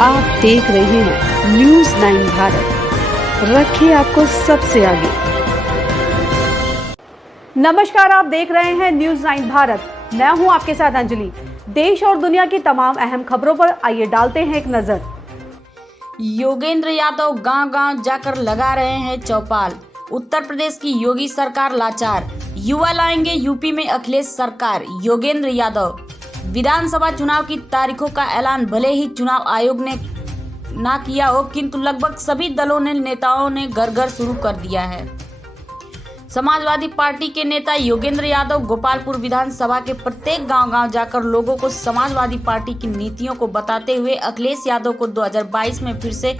आप देख रहे हैं न्यूज 9 भारत, रखिए आपको सबसे आगे। नमस्कार, आप देख रहे हैं न्यूज 9 भारत। मैं हूं आपके साथ अंजलि। देश और दुनिया की तमाम अहम खबरों पर आइए डालते हैं एक नजर। योगेंद्र यादव गांव-गांव जाकर लगा रहे हैं चौपाल। उत्तर प्रदेश की योगी सरकार लाचार, युवा लाएंगे यूपी में अखिलेश सरकार। योगेंद्र यादव विधानसभा चुनाव की तारीखों का ऐलान भले ही चुनाव आयोग ने ना किया हो, किंतु लगभग सभी दलों ने नेताओं ने घर घर शुरू कर दिया है। समाजवादी पार्टी के नेता योगेंद्र यादव गोपालपुर विधानसभा के प्रत्येक गांव-गांव जाकर लोगों को समाजवादी पार्टी की नीतियों को बताते हुए अखिलेश यादव को 2022 में फिर से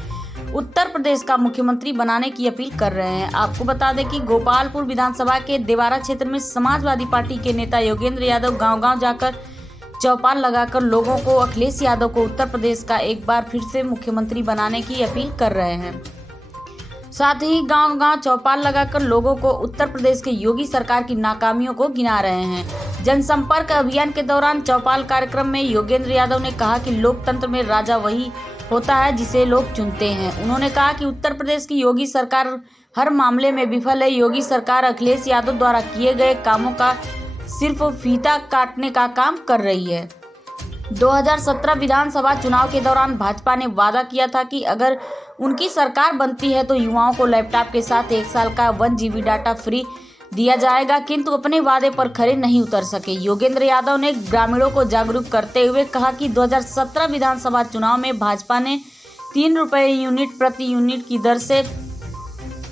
उत्तर प्रदेश का मुख्यमंत्री बनाने की अपील कर रहे हैं। आपको बता दें कि गोपालपुर विधानसभा के देवारा क्षेत्र में समाजवादी पार्टी के नेता योगेंद्र यादव गांव-गांव जाकर चौपाल लगाकर लोगों को अखिलेश यादव को उत्तर प्रदेश का एक बार फिर से मुख्यमंत्री बनाने की अपील कर रहे हैं। साथ ही गांव-गांव चौपाल लगाकर लोगों को उत्तर प्रदेश के योगी सरकार की नाकामियों को गिना रहे हैं। जनसंपर्क अभियान के दौरान चौपाल कार्यक्रम में योगेंद्र यादव ने कहा कि लोकतंत्र में राजा वही होता है जिसे लोग चुनते हैं। उन्होंने कहा कि उत्तर प्रदेश की योगी सरकार हर मामले में विफल है। योगी सरकार अखिलेश यादव द्वारा किए गए कामों का सिर्फ फीता काटने का काम कर रही है। 2017 विधानसभा चुनाव के दौरान भाजपा ने वादा किया था कि अगर उनकी सरकार बनती है तो युवाओं को लैपटॉप के साथ 1 साल का 1 GB डाटा फ्री दिया जाएगा, किंतु अपने वादे पर खरे नहीं उतर सके। योगेंद्र यादव ने ग्रामीणों को जागरूक करते हुए कहा कि 2017 विधानसभा चुनाव में भाजपा ने 3 रुपये यूनिट प्रति यूनिट की दर से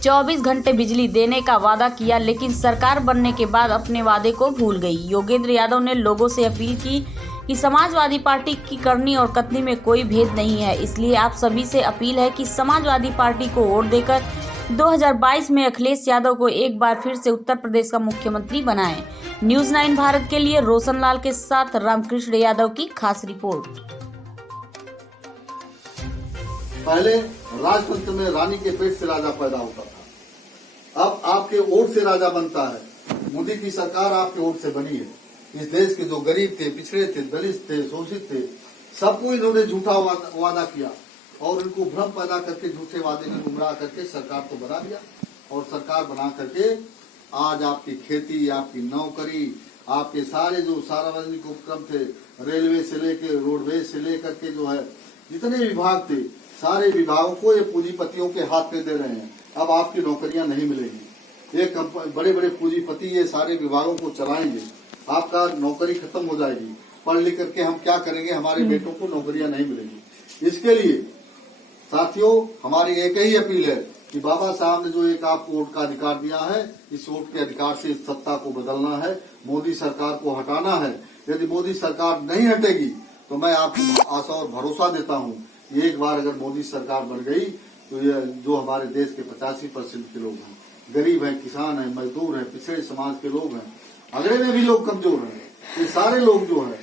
24 घंटे बिजली देने का वादा किया, लेकिन सरकार बनने के बाद अपने वादे को भूल गई। योगेंद्र यादव ने लोगों से अपील की कि समाजवादी पार्टी की करनी और कथनी में कोई भेद नहीं है, इसलिए आप सभी से अपील है कि समाजवादी पार्टी को वोट देकर 2022 में अखिलेश यादव को एक बार फिर से उत्तर प्रदेश का मुख्यमंत्री बनाएं। न्यूज 9 भारत के लिए रोशनलाल के साथ रामकृष्ण यादव की खास रिपोर्ट। पहले राजतंत्र में रानी के पेट से राजा पैदा होता था, अब आपके वोट से राजा बनता है। मोदी की सरकार आपके वोट से बनी है। इस देश के जो गरीब थे, पिछड़े थे, दलित थे, शोषित थे, सबको इन्होंने झूठा वादा किया और इनको भ्रम पैदा करके झूठे वादे में गुमराह करके सरकार तो बना दिया। और सरकार बना करके आज आपकी खेती, आपकी नौकरी, आपके सारे जो सार्वजनिक उपक्रम थे, रेलवे से लेके रोडवेज से लेकर के जो है जितने विभाग थे, सारे विभागों को ये पूंजीपतियों के हाथ में दे रहे हैं। अब आपकी नौकरियां नहीं मिलेगी। ये बड़े बड़े पूंजीपति ये सारे विभागों को चलाएंगे, आपका नौकरी खत्म हो जाएगी। पढ़ लिख करके हम क्या करेंगे, हमारे बेटों को नौकरियां नहीं मिलेगी। इसके लिए साथियों हमारी एक ही अपील है कि बाबा साहब ने जो एक आपको वोट का अधिकार दिया है, इस वोट के अधिकार से इस सत्ता को बदलना है, मोदी सरकार को हटाना है। यदि मोदी सरकार नहीं हटेगी तो मैं आपको आशा और भरोसा देता हूँ, एक बार अगर मोदी सरकार बन गई तो ये जो हमारे देश के 85% के लोग हैं, गरीब हैं, किसान हैं, मजदूर हैं, पिछड़े समाज के लोग हैं, अगड़े में भी लोग कमजोर हैं, ये सारे लोग जो है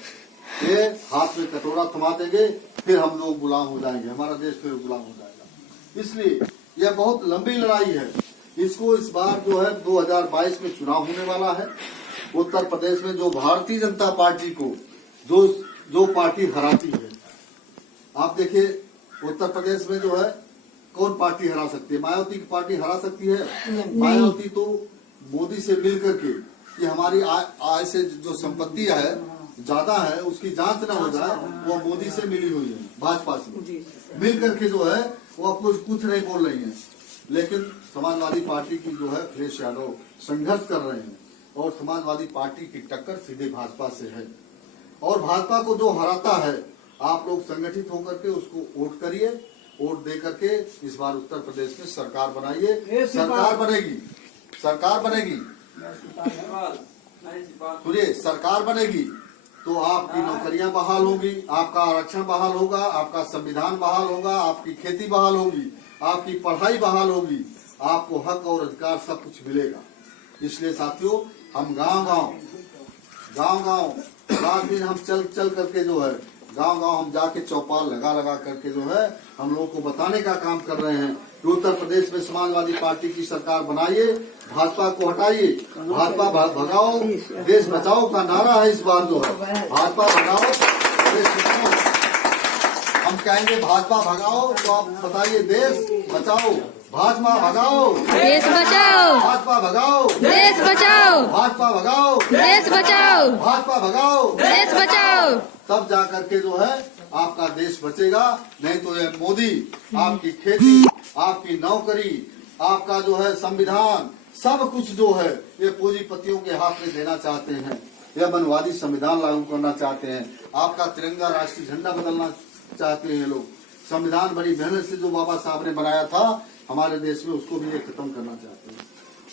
ये हाथ में कटोरा थमा देंगे, फिर हम लोग गुलाम हो जाएंगे, हमारा देश फिर गुलाम हो जाएगा। इसलिए यह बहुत लंबी लड़ाई है। इसको इस बार जो है 2022 में चुनाव होने वाला है। उत्तर प्रदेश में जो भारतीय जनता पार्टी को जो पार्टी हराती है, आप देखिए उत्तर प्रदेश में जो है कौन पार्टी हरा सकती है? मायावती की पार्टी हरा सकती है? मायावती तो मोदी से मिल करके कि हमारी आय से जो संपत्ति है ज्यादा है उसकी जांच न हो जाए, वो मोदी से मिली हुई है, भाजपा से मिल करके जो है वो कुछ नहीं बोल रही है। लेकिन समाजवादी पार्टी की जो है अखिलेश यादव संघर्ष कर रहे हैं और समाजवादी पार्टी की टक्कर सीधे भाजपा से है। और भाजपा को जो हराता है, आप लोग संगठित होकर के उसको वोट करिए, वोट दे करके इस बार उत्तर प्रदेश में सरकार बनाइए। सरकार बनेगी, सरकार बनेगी, सुनिए, सरकार बनेगी तो आपकी नौकरियां बहाल होगी, आपका आरक्षण बहाल होगा, आपका संविधान बहाल होगा, आपकी खेती बहाल होगी, आपकी पढ़ाई बहाल होगी, आपको हक और अधिकार सब कुछ मिलेगा। इसलिए साथियों हम गांव गांव रात दिन हम चल करके जो है गांव हम जाके चौपाल लगा करके जो है हम लोगों को बताने का काम कर रहे हैं कि उत्तर प्रदेश में समाजवादी पार्टी की सरकार बनाइए, भाजपा को हटाइए, भाजपा भगाओ देश बचाओ का नारा है इस बार जो है, भाजपा भगाओ देश बचाओ। हम कहेंगे भाजपा भगाओ, तो आप बताइए देश बचाओ। भाजपा भगाओ, देश बचाओ, भाजपा भगाओ, देश बचाओ, भाजपा भगाओ, देश बचाओ, भाजपा भगाओ, देश बचाओ। तब जा करके जो है आपका देश बचेगा। नहीं तो ये मोदी आपकी खेती, आपकी नौकरी, आपका जो है संविधान, सब कुछ जो है ये पूंजीपतियों के हाथ में देना चाहते हैं। यह मनवादी संविधान लागू करना चाहते हैं। आपका तिरंगा राष्ट्रीय झंडा बदलना चाहते हैं लोग। संविधान बड़ी मेहनत से जो बाबा साहब ने बनाया था हमारे देश में, उसको भी ये खत्म करना चाहते हैं।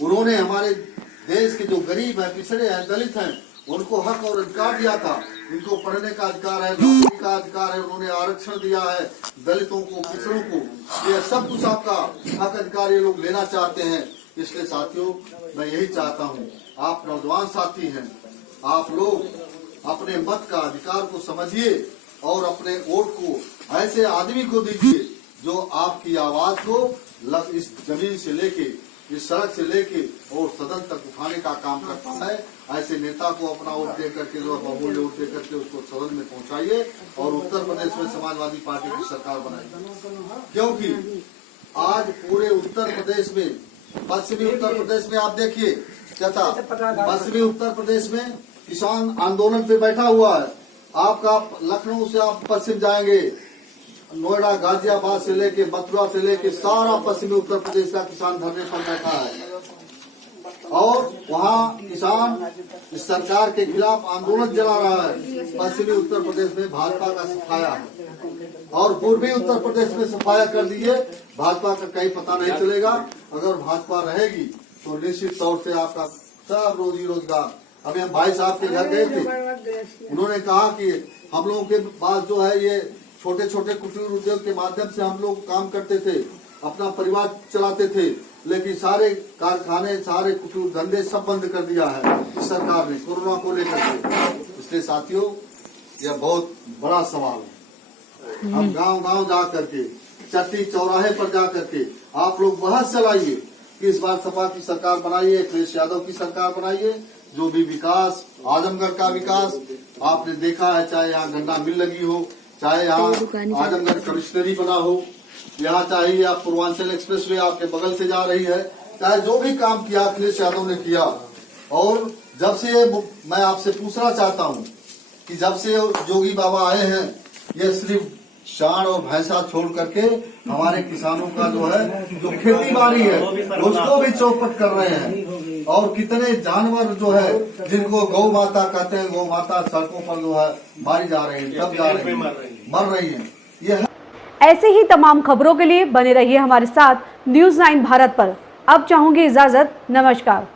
उन्होंने हमारे देश के जो गरीब है, पिछड़े हैं, दलित हैं, उनको हक और अधिकार दिया था। इनको पढ़ने का अधिकार है, नौकरी का अधिकार है, उन्होंने आरक्षण दिया है दलितों को, पिछड़ों को। ये सब कुछ आपका हक अधिकार ये लोग लेना चाहते हैं। इसलिए साथियों, मैं यही चाहता हूँ, आप नौजवान साथी हैं, आप लोग अपने मत का अधिकार को समझिए और अपने वोट को ऐसे आदमी को दीजिए जो आपकी आवाज को इस जमीन से लेके, इस सड़क से लेके और सदन तक उठाने का काम करता है। ऐसे नेता को अपना वोट दे करके, जो बहुमूल्य वोट दे करके उसको सदन में पहुंचाइए और उत्तर प्रदेश में समाजवादी पार्टी की सरकार बनाइए। क्योंकि आज पूरे उत्तर प्रदेश में, पश्चिमी उत्तर प्रदेश में आप देखिए चाचा, पश्चिमी उत्तर प्रदेश में किसान आंदोलन पे बैठा हुआ है। आपका लखनऊ से आप पश्चिम जाएंगे, नोएडा, गाजियाबाद से लेके मथुरा से लेके सारा पश्चिमी उत्तर प्रदेश का किसान धरने पर बैठा है और वहाँ किसान इस सरकार के खिलाफ आंदोलन चला रहा है। पश्चिमी उत्तर प्रदेश में भाजपा का सफाया है और पूर्वी उत्तर प्रदेश में सफाया कर दिए। भाजपा का कहीं पता नहीं चलेगा। अगर भाजपा रहेगी तो निश्चित तौर से आपका सब रोजी रोजगार। अभी हम भाई साहब के घर गए थे, उन्होंने कहा कि हम लोगों के पास जो है ये छोटे छोटे कुटीर उद्योग के माध्यम से हम लोग काम करते थे, अपना परिवार चलाते थे, लेकिन सारे कारखाने, सारे कुटीर धंधे सब बंद कर दिया है इस सरकार ने कोरोना को लेकर के। इसलिए साथियों, यह बहुत बड़ा सवाल है। हम गांव गांव जा करके, चट्टी चौराहे पर जा करके आप लोग बहस चलाइए कि इस बार सपा की सरकार बनाइए, अखिलेश यादव की सरकार बनाइए। जो भी विकास, आजमगढ़ का विकास आपने देखा है, चाहे यहाँ गन्ना मिल लगी हो, चाहे यहाँ आजमगढ़ कमिश्नरी बना हो, यहाँ चाहिए आप पूर्वांचल एक्सप्रेस वे आपके बगल से जा रही है, चाहे जो भी काम किया अखिलेश यादव ने किया। और जब से मैं आपसे पूछना चाहता हूँ कि जब से जोगी बाबा आए हैं, ये सिर्फ सांड और भैंसा छोड़ करके हमारे किसानों का जो है, जो खेती बाड़ी है, उसको भी चौपट कर रहे हैं। और कितने जानवर जो है, जिनको गौ माता कहते हैं, गौ माता सड़कों पर जो है मारी जा रही है, दब जा रही है, मर रही है। ये ऐसे ही तमाम खबरों के लिए बने रहिए हमारे साथ न्यूज़ 9 भारत पर। अब चाहूंगी इजाजत, नमस्कार।